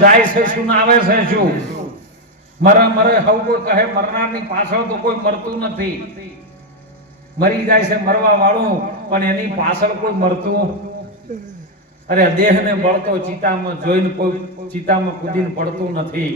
જાય છે શું ને આવે છે શું? મરે મરે હવ કોઈ કહે મરનારની પાછળ તો કોઈ મરતું નથી. મરી જાય છે મરવા વાળું, પણ એની પાછળ કોઈ મરતું. અરે દેહને બળતો ચિતામાં જોઈને કોઈ ચિતામાં કૂદીને પડતું નથી.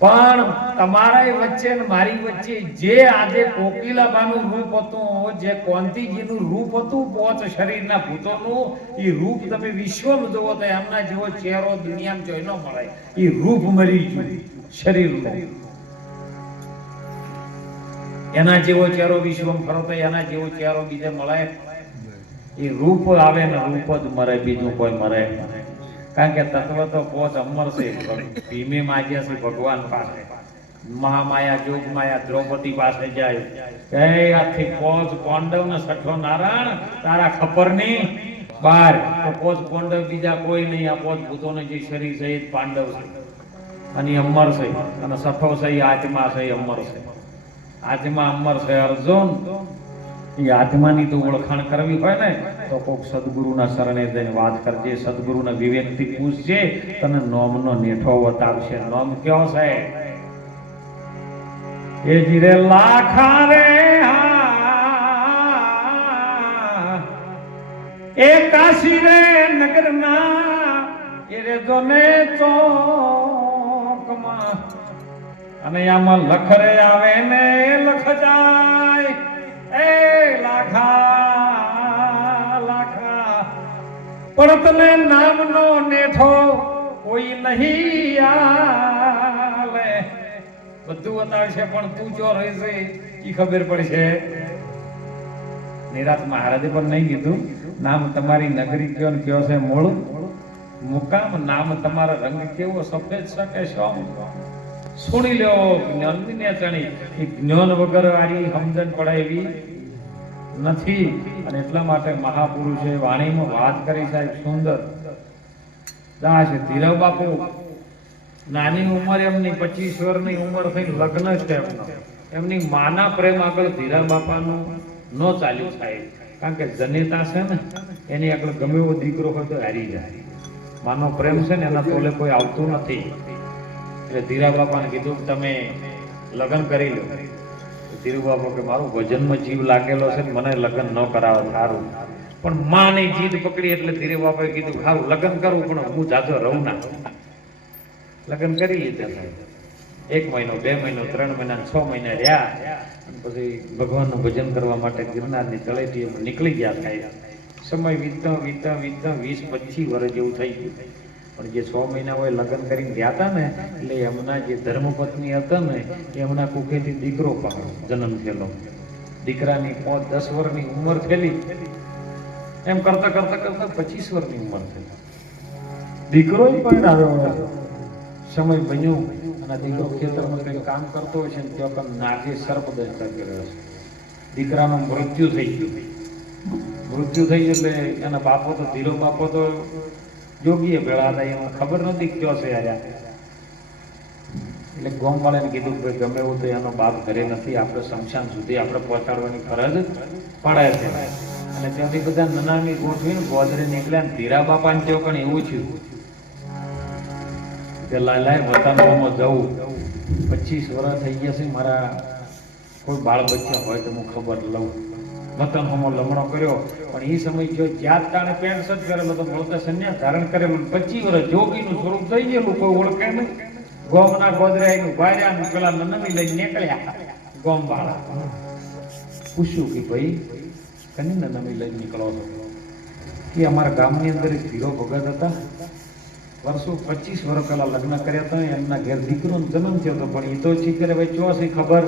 પણ તમારા વચ્ચે ને મારી વચ્ચે જે આજે કોકિલાબાનું રૂપ હતું, જે કોંતીજીનું રૂપ હતું, પોચ શરીરના ભૂતોનું, એ રૂપ તમે વિશ્વમાં જોવો તો એમના જેવો ચહેરો દુનિયામાં જોઈ ન મળે. એ રૂપ મરી ગયું શરીરનો. એના જેવો ચહેરો વિશ્વમાં ફરો તો એના જેવો ચહેરો બીજે મળે? એ રૂપ આવે ને રૂપ જ મરે, બીજું કોઈ મરે. કારણ કે તત્વ તો પોચ અમર છે. ભીમે માગ્યા છે ભગવાન પાસે, મહામાયા જોગમાયા દ્રૌપદી પાસે જાય કે આથી પોચ પાંડવ ને છઠ્ઠો નારાયણ તારા ખબર નહીં બાર તો પોચ પાંડવ બીજા કોઈ નહીં. આ પોચ ભૂતોને જે શરીર છે એ પાંડવ છે અને અમર છે, અને છઠ્ઠો છે એ આત્મા છે, અમર છે. આત્મા અમર છે. અર્જુન, એ આત્માની તો ઓળખાણ કરવી હોય ને તો કોક સદગુરુના શરણે જઈને વાત કરજે. સદગુરુના વિવેકથી પૂછજે, તને નોમનો નેઠો બતાવશે. નોમ કયો છે? એ જીરે લાખા રે એ કાશી રે નગરના એ રે દોને ચોકમાં, અને આમાં લખ રે આવે ને લખ જાય. એ લાખા લાખા પણ તને નામનો નેઠો કોઈ નહીં આલે. બધું બતાવશે પણ તું ચો રહેશે એ ખબર પડશે. નિરાત મહારાજે પણ નહીં કીધું નામ તમારી નગરી કયો ને કયો છે મૂળ મુકામ, નામ તમારા રંગ કેવો સફેદ શકે શો. સુણી લ્યો જ્ઞાનની ને ચણી. એ જ્ઞાન વગર આરી સમજણ પડે એવી નથી. અને એટલા માટે મહાપુરુષે વાણીમાં વાત કરી સાહેબ સુંદર. દાસ ધીરવ બાપુ નાની ઉંમર એમની 25 વર્ષની ઉંમર થઈ લગ્ન છે એમની માના પ્રેમ આગળ ધીરવ બાપાનું ન ચાલ્યું થાય. કારણ કે જનેતા છે ને એની આગળ ગમે એવો દીકરો હોય તો હારી જાય. માનો પ્રેમ છે ને એના તોલે કોઈ આવતું નથી. એટલે ધીરા બાપાને કીધું તમે લગ્ન કરી લો. ધીરુ બાપા કે મારું ભજનમાં જીવ લાગેલો છે, મને લગ્ન ન કરાવો સારું. પણ માની જીદ પકડી એટલે ધીરુ બાપાએ કીધું સારું લગ્ન કરું પણ હું જાજો રહું ના. લગ્ન કરી લીધા. 1 મહિનો 2 મહિનો 3 મહિના 6 મહિના રહ્યા. પછી ભગવાનનું ભજન કરવા માટે ગિરનારની તળેટી નીકળી ગયા થાય. સમય વીતતા વીતતા વીતતા 20-25 વર્ષ જેવું થઈ ગયું. પણ જે 6 મહિના હોય લગ્ન કરીને ગયા હતા ને એટલે એમના જે ધર્મપત્ની હતા ને એમના કુખેથી દીકરો જન્મ થયેલો. દીકરાની 5-10 વર્ષની ઉંમર થયેલી. એમ કરતા કરતા કરતા 25 વર્ષની ઉંમર થઈ. દીકરો પણ આવ્યો. સમય બન્યો અને દીકરો ખેતરમાં કંઈ કામ કરતો હોય છે ને ત્યાં નાગે સર્પ દંષ્ટ કર્યો છે. દીકરાનું મૃત્યુ થઈ ગયું. મૃત્યુ થઈ એટલે એના બાપો તો ધીરો બાપો તો યોગીએ ભેળા હતા. એમાં ખબર નથી કયો છે આયા. એટલે ગોમવાળાને કીધું કે ગમે એવું તો એનો બાપ ઘરે નથી, આપણે શમશાન સુધી આપણે પહોંચાડવાની ફરજ પડે છે. અને ત્યાંથી બધા નનામી ગોઠવીને ગોદરે નીકળ્યા. ધીરા બાપાને તેઓ પણ એવું થયું કે લાય વતનમાં જવું. 25 વર્ષ થઈ ગયા છે, મારા કોઈ બાળ બચ્ચા હોય તો હું ખબર લઉં. વતન હોમો લમણો કર્યો પણ એ સમય જો જ્યાં તાણે પેન્ટ શર્ટ કરેલો તો બોલતા સંન્યાસ ધારણ કરેલું. 25 વર્ષ જોગીનું સ્વરૂપ થઈ ગયેલું, કોઈ ઓળખે નહીં. ગોમના ગોદરાઈનું ભાર્યા પેલા નનમી લઈને નીકળ્યા. ગોમ વાળા પૂછ્યું કે ભાઈ કની નનમી લઈને નીકળો છો? કે અમારા ગામની અંદર એક ધીરો ભગત હતા. વર્ષો 25 વર્ષ પહેલા લગ્ન કર્યા હતા. એમના ઘેર દીકરો જન્મ થયો હતો પણ એ તો ચીકરે ભાઈ ચોથી ખબર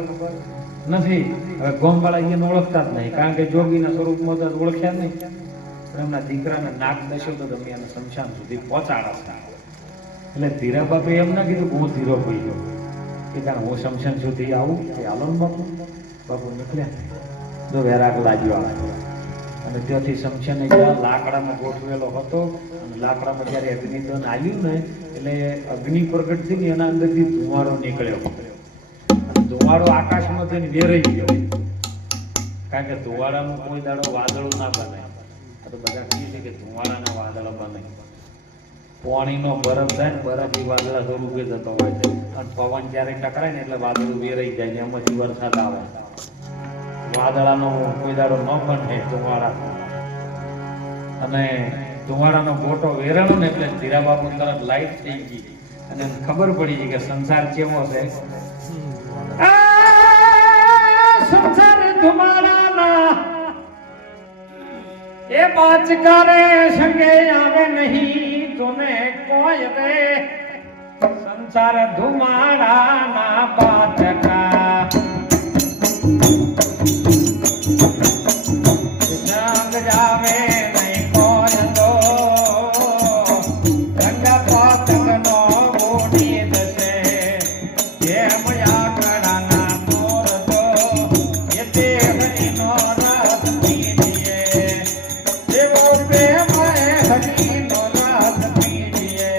નથી. હવે ગોમવાળા એને ઓળખતા જ નહીં કારણ કે જોગીના સ્વરૂપમાં તો ઓળખ્યા નહીં. પણ એમના દીકરાને નાક દશો તો તમે એને શમશાન સુધી પહોંચાડતા. એટલે ધીરા બાપે એમ ના કીધું હું ધીરો ભાઈ ગયો કે કારણ હું શમશાન સુધી આવું કે હાલો ને બાપુ. બાપુ નીકળ્યા જો વેરાગ લાગ્યો આવે અને ત્યાંથી શમશાને જ્યાં લાકડામાં ગોઠવેલો હતો અને લાકડામાં જયારે અગ્નિદન આવ્યું ને એટલે અગ્નિ પ્રગટ થઈને એના અંદરથી ધુમાડો નીકળ્યો. ધુવાડો આકાશમાં જઈને વેરાઈ ગયો. કારણ કે ધુવાડાનું કોઈ દાડો વાદળું ના બને. તો બધા કહે છે કે ધુવાડાના વાદળો બને. પાણીનો બરફ થાય ને બરફ એ વાદળા સ્વરૂપે જતો હોય છે અને પવન જ્યારે ટકરાય ને એટલે વાદળું વેરાઈ જાય ને એમાંથી વરસાદ આવે. વાદળાનો કોઈ દાડો ન બને ધુમાડા અને ધુમાડાનો ગોટો વેરાણો ને એટલે ધીરા બાપુ તરફ લાઈટ થઈ ગઈ અને ખબર પડી ગઈ કે સંસાર કેવો છે. સંસાર ધુમાડાના એ બાચકારે સંગે આવે નહીં તોને કોઈ રે. સંસાર ધુમાડાના બાચકા સંગ જાવે નહીં કોઈ તો રંગા પાતકનો ગોડી દશે જેમ આકડાના મોર તો એ તે હરીનો રસ પીજીએ એવો પ્રેમ હરીનો રસ પીજીએ.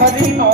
હરીનો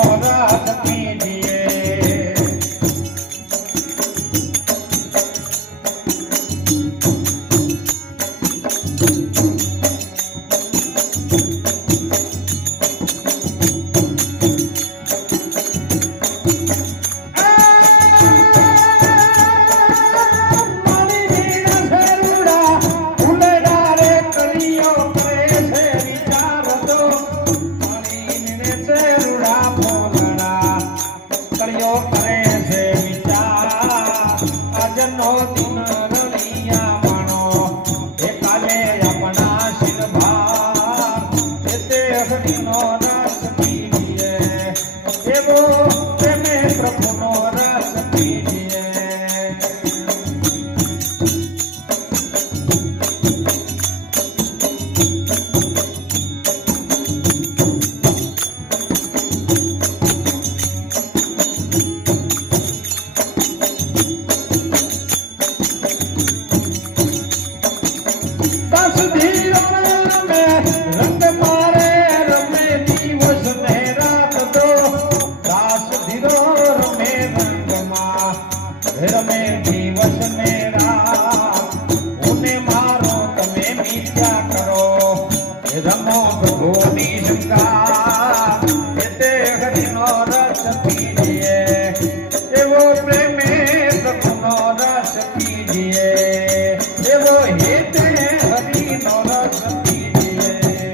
રસ પીજીએ.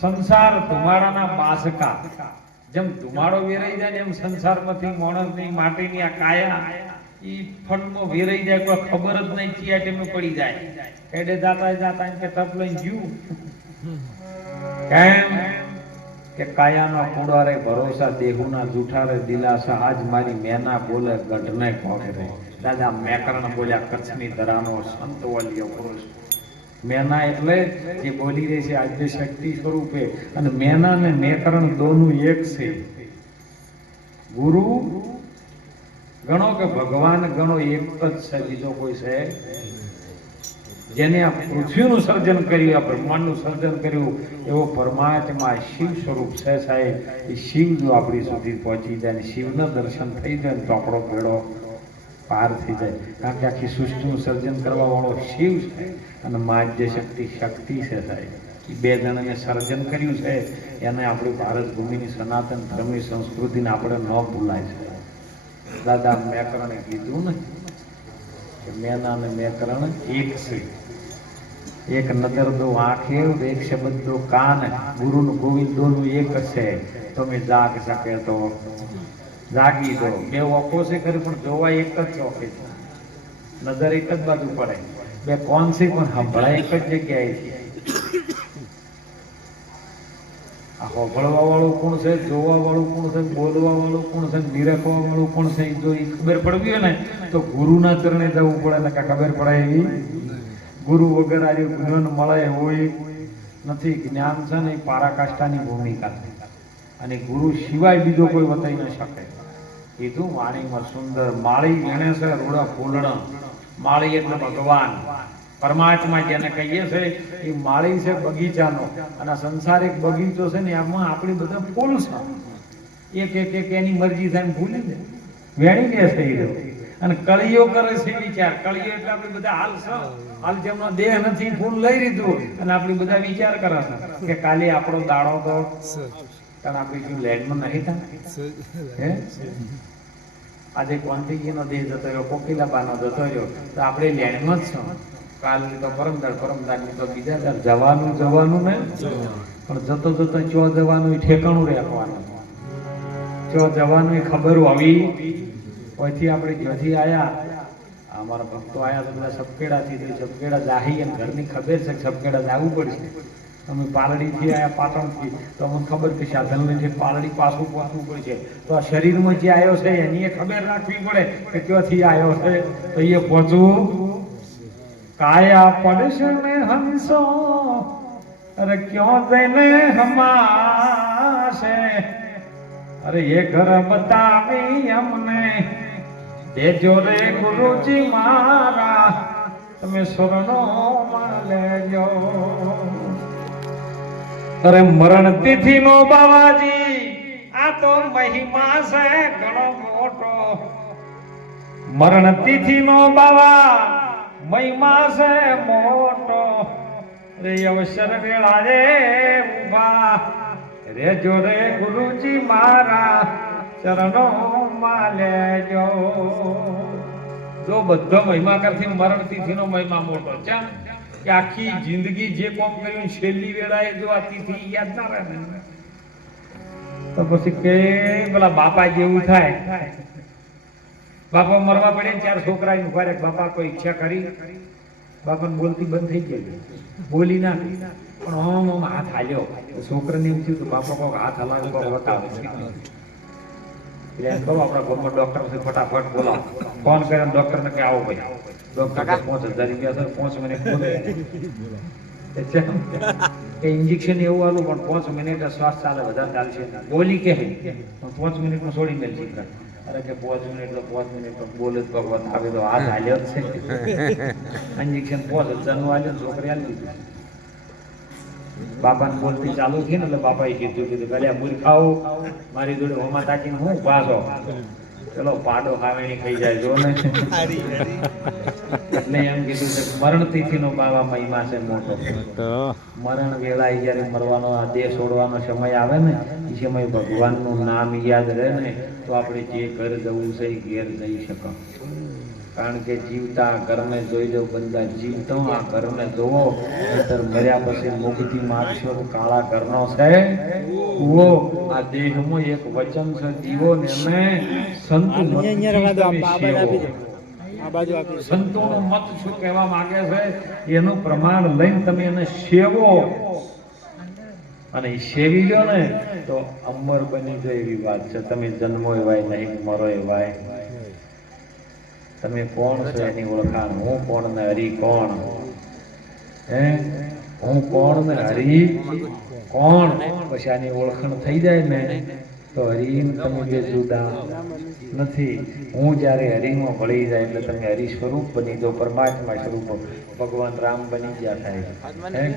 સંસાર ધુમાડાના બાસકા જેમ ધુમાડો વેરાઈ જાય એમ સંસારમાંથી માણસની માટીની આ કાયા ઈ ફંડમાં વેરાઈ જાય કોઈ ખબર જ નહીં ચિયા ટેમે પડી જાય. એડે જાતા એમ કે તપ લઈને જીવ કેમ કે કાયાનો કુડારે ભરોસા દેહુના જૂઠારે દિલાસા આજ મારી મેના બોલે ગઢને કોકે રે. દાદા મેકરણ બોલ્યા કચ્છની ધરાનો સંત વલિયો પુરુષ. મેના એટલે જે બોલી રહી છે આજે શક્તિ સ્વરૂપે અને મેના ને મેકરણ દોનું એક છે. ગુરુ ગણો કે ભગવાન ગણો એક જ છે, બીજો કોઈ છે. જેને આ પૃથ્વીનું સર્જન કર્યું, આ બ્રહ્માંડનું સર્જન કર્યું એવો પરમાત્મા શિવ સ્વરૂપ છે સાહેબ. એ શિવ જો આપણી સુધી પહોંચી જાય ને શિવના દર્શન થઈ જાય તો આપણો ભેડો પાર થઈ જાય. કારણ કે આખી સૃષ્ટિનું સર્જન કરવા વાળો શિવ છે અને માધ્ય શક્તિ શક્તિ છે સાહેબ. એ બે જણાને સર્જન કર્યું છે એને આપણી ભારત ભૂમિની સનાતન ધર્મની સંસ્કૃતિને આપણે ન ભૂલાય છે. દાદા મેકરણે કીધું ને કે મેના ને મેકરણ એક છે. એક નજર દો આંખે એક શબ્દ દો કાન, ગુરુ નું ગોવિંદ દોનું એક છે. તમે જાગ શકે તો જાગી દો. બે ઓખો છે ખરી પણ જોવા એક જ ચોખે છે. નજર એક જ બાજુ પડે, બે કોણ છે પણ સંભળાય એક જ જગ્યાએ છે. આ હોભળવા વાળું કોણ છે, જોવા વાળું કોણ છે, બોલવા વાળું કોણ છે, નિરખવા વાળું કોણ છે, જો એ ખબર પડવી હોય ને તો ગુરુના ચરણે જવું પડે ને કાંઈ ખબર પડે એવી ગુરુ વગર આ જ્ઞાન મળે હોય નથી. જ્ઞાન છે ને એ પારાકાષ્ઠાની ભૂમિકા છે અને ગુરુ સિવાય બીજો કોઈ વતાઈ ન શકે. કીધું વાણીમાં સુંદર માળી એને છે રૂડા ફૂલણ. માળી એટલે ભગવાન પરમાત્મા જેને કહીએ છે એ માળી છે બગીચાનો અને સંસાર એક બગીચો છે ને એમાં આપણી બધા ફૂલ છે. એક એની મરજી થાય ભૂલી દે વેણી દે થઈ ગયો અને કળીઓ કરે છે વિચાર. કળીઓ એટલે આપણે બધા હાલ છે હાલ જેમનો દેહ નથી ફૂલ લઈ લીધું અને આપણે બધા વિચાર કરે છે કે કાલે આપણો દાડો તો કારણ આપણી શું લેન્ડમાં નહીં થાય. આજે કોંતીજીનો દેહ જતો રહ્યો, કોકિલાબાનો જતો રહ્યો તો આપણે લેન્ડમાં જ છો. કાલ તો પરમદાર ની તો બીજા દર જવાનું ને પણ જતો ચો જવાનું ઠેકાણું રાખવાનું. ચો જવાનું એ ખબર હોવી પછી આપણે જ્યાંથી આયા અમારા ભક્તો આયા તો બધા સબકેડાથી સબકેડા જાહી અને ઘરની ખબર છે કે સબકેડા જવું પડશે. અમે પાલડીથી આયા પાટણથી તો અમને ખબર કે સાધનથી પાલડી પાછું પહોંચવું પડશે તો આ શરીરમાં જે આવ્યો છે એની એ ખબર રાખવી પડે કે ક્યાંથી આવ્યો છે તો એ પહોંચવું. કાયા પડશે ને હંસો અરે ક્યાં જઈને હમાશે. અરે એ ઘર બતાવી અમને દેજો રે ગુરુજી મારા તમે શરણો માં લેજો. અરે મરણ તિથિ નો બાવાજી આ તો મહિમા છે ઘણો મોટો. મરણ તિથિ નો બાવા મહિમા છે મોટો. રે અવસર વેળા રે ઉભા રેજો રે ગુરુજી મારા ચરણો માં લેજો. જો બધો મહિમા કરતી મરણ તિથિ નો મહિમા મોટો છે કે આખી જિંદગી જે કામ કર્યું છેલ્લી વેળાએ જો આ તિથિ યાદ ના રહે તો પછી કે પેલા બાપા જેવું થાય. બાપા મરવા પડે ને ચાર છોકરા ઉભા રહે. બાપા કોઈ ઈચ્છા કરી બાપાને બોલતી બંધ થઈ ગઈ, બોલી ના પણ ઓમ હાથ હાલ્યો. છોકરાને એમ થયું કે બાપા કોક હાથ હલાવે કોક બતાવે એટલે એમ કહો આપણા ગામમાં ડોક્ટર છે ફટાફટ બોલાવો. ફોન કરે ડોક્ટર ને કે આવો ભાઈ. ડોક્ટર 5000 રૂપિયા છે 5 મિનિટ બોલે ઇન્જેક્શન એવું આલું પણ 5 મિનિટ શ્વાસ ચાલે વધારે ચાલશે બોલી કે 5 મિનિટમાં છોડી મેલશે. અરે કે 5 મિનિટ તો 5 મિનિટ તો બોલે ભગવાન આવે તો હાથ હાલ્યો જ છે. ઇન્જેક્શન 5000 નું આલ્યો છોકરી આલી દીધું. બાપાને બોલતી ચાલુ થઈ ને એટલે બાપાએ કીધું ભલે મૂર્ખાઓ મારી જોડે હોમાં તાકીને હું પાછો ચલો પાડો હાવેણી ખાઈ જાય જો ને. એટલે એમ કીધું છે મરણ તિથિ નો બાવા મહિમા છે મોટો. મરણ વેળાએ જયારે મરવાનો આ દેહ છોડવાનો સમય આવે ને એ સમય ભગવાનનું નામ યાદ રહે ને તો આપણે જે ઘર જવું છે એ ઘેર જઈ શકો. કારણ કે જીવતા ઘરને જોઈ દો બંદા જીવતો આ ઘરને જોવો નહીતર મર્યા પછી મુક્તિ માગશો કાળા ઘરનો છે કૂવો. આ દેહમાં એક વચન છે જીવો ને એને સંતોનો મત શું કહેવા માંગે છે એનું પ્રમાણ લઈને તમે એને સેવો અને સેવી લો ને તો અમર બની જાય એવી વાત છે. તમે જન્મો એવાય નહીં મરો એવાય. તમે કોણ છો એની ઓળખાણ. હું કોણ ને હરી કોણ. હું કોણ ને હરી કોણ પછી આની ઓળખાણ થઈ જાય ને તો હરી તમે બે જુદા નથી. હું જયારે હરિમાં ભળી જાય એટલે તમે હરિ સ્વરૂપ બની દો, પરમાત્મા સ્વરૂપ ભગવાન રામ બની ગયા થાય.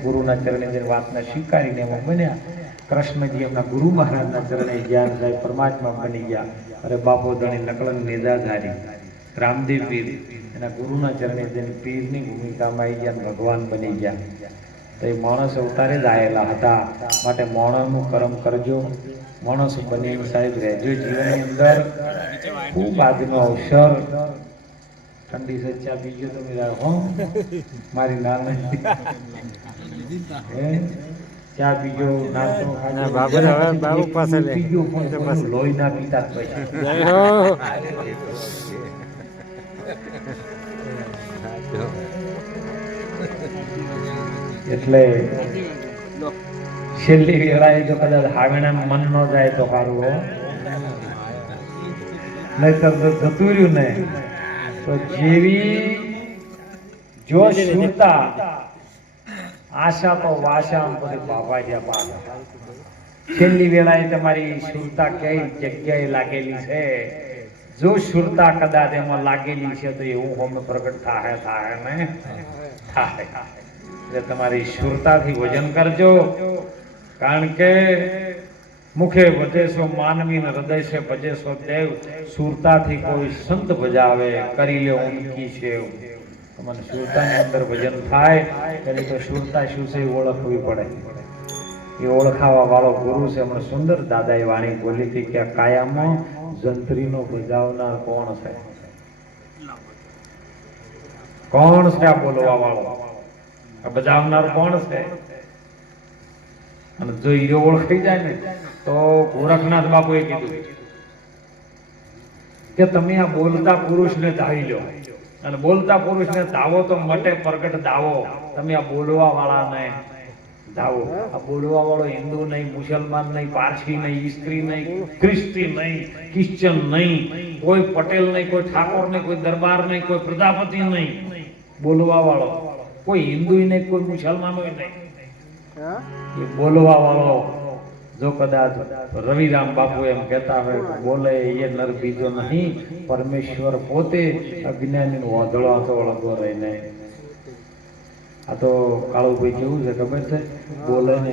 ગુરુના ચરણે જે વાતને સ્વીકારીને એમાં બન્યા. કૃષ્ણજી એમના ગુરુ મહારાજના ચરણે જ્ઞાન થાય પરમાત્મા બની ગયા. અરે બાપો ધણી નકલન નિદાધારી રામદેવ પીર એના ગુરુના ચરણે જેની પીરની ભૂમિકામાં આવી ગયા ભગવાન બની ગયા. તો એ માણસ અવતારે જ આવેલા હતા માટે માણસનું કર્મ કરજો. માણસ બની સાહેબ રહેજો જીવનની અંદર. ખૂબ આજનો અવસર ઠંડી સચ્ચા પીજો તો મેરા હો મારી નામ ચા પીજો નાસ્તો બાબુ પાસે પીજો પણ લોહી ના પીતા પૈસા. એટલે છેલ્લી વેળાએ જો કદાચ હાવણામાં મન ન જાય તો સારું હો, નહીતર તો જતું રહ્યું ને તો જેવી જો સુરતા આશા તો વાશા પછી બાબા જ્યાં પાછા છેલ્લી વેળાએ તમારી સુરતા કઈ જગ્યાએ લાગેલી છે, જો સુરતા કદાચ એમાં લાગેલી છે તો એવું હોમે પ્રગટ થાય ને થાય. એટલે તમારી સુરતાથી વજન કરજો, કારણ કે મુખે ભજેશો માનવી ને હૃદય છે ભજેશો દેવ. સુરતાથી કોઈ સંત ભજાવે કરી લે ઉનકી સેવ. તમને સુરતાની અંદર ભજન થાય ત્યારે તો સુરતા શું છે ઓળખવી પડે. એ ઓળખાવા વાળો ગુરુ છે. હમણાં સુંદર દાદાએ વાણી બોલી હતી કે કાયામાં જંત્રીનો બજાવનાર કોણ છે? કોણ છે આ બોલવા વાળો? બજાવનાર કોણ છે? અને જો હીરો ઓળખાઈ જાય ને તો ગોરખનાથ બાપુએ કીધું કે તમે આ બોલતા પુરુષને ધાવી લો, અને બોલતા પુરુષને ધાવો તો મટે પ્રગટ દાવો. તમે આ બોલવા વાળાને ધાવો. આ બોલવા વાળો હિન્દુ નહીં, મુસલમાન નહીં, પારસી નહીં, ઈસ્ત્રી નહીં, ખ્રિસ્તી નહીં, ક્રિશ્ચન નહીં, કોઈ પટેલ નહીં, કોઈ ઠાકોર નહીં, કોઈ દરબાર નહીં, કોઈ પ્રજાપતિ નહીં. બોલવા વાળો કોઈ હિન્દુ નહીં, કોઈ મુસલમાનો નહીં. એ બોલવા વાળો જો કદાચ રવિરામ બાપુ એમ કહેતા હોય બોલે એ નર બીજો નહીં, પરમેશ્વર પોતે અજ્ઞાની વાદળો હતો અળગો રહીને. આ તો કાળુભાઈ કેવું છે ખબર છે? બોલે ને